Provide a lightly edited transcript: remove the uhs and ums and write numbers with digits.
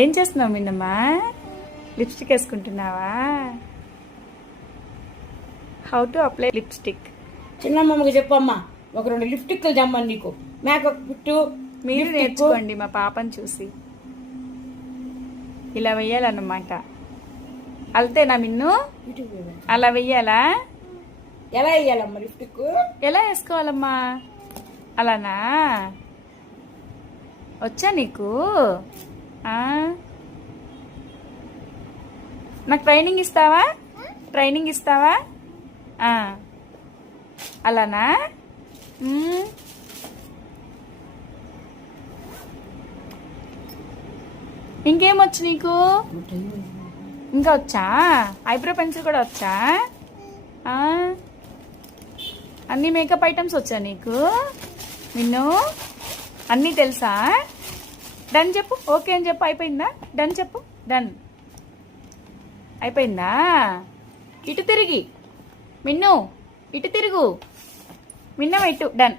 ఏం చేస్తున్నావు మిన్నమ్మా? లిప్స్టిక్ వేసుకుంటున్నావా? How to apply lipstick? చిన్నమ్మకి చెప్పమ్మా, ఒక 2 లిప్స్టిక్లు జమ్మని నీకు మేకప్ కిట్టు. మీరు నేర్చుకోండి మా పాపని చూసి. ఇలా వెయ్యాలన్నమాట. అల్తేనా మిన్ను? అలా వెయ్యాలా? ఎలా వేయాలమ్మా లిప్స్టిక్? ఎలా వేసుకోవాలమ్మా? అలానా? వచ్చా నీకు? నాకు ట్రైనింగ్ ఇస్తావా? ట్రైనింగ్ ఇస్తావా? అలానా? ఇంకేమొచ్చు నీకు? ఇంకా వచ్చా? ఐబ్రో పెన్సిల్ కూడా వచ్చా? అన్ని మేకప్ ఐటమ్స్ వచ్చా నీకు? నిన్ను అన్నీ తెలుసా? డన్ చెప్పు. ఓకే అని చెప్పు. అయిపోయిందా? డన్ చెప్పు. డన్ అయిపోయిందా? ఇటు తిరిగి మిన్ను, ఇటు తిరుగు మిన్న, ఇటు. డన్.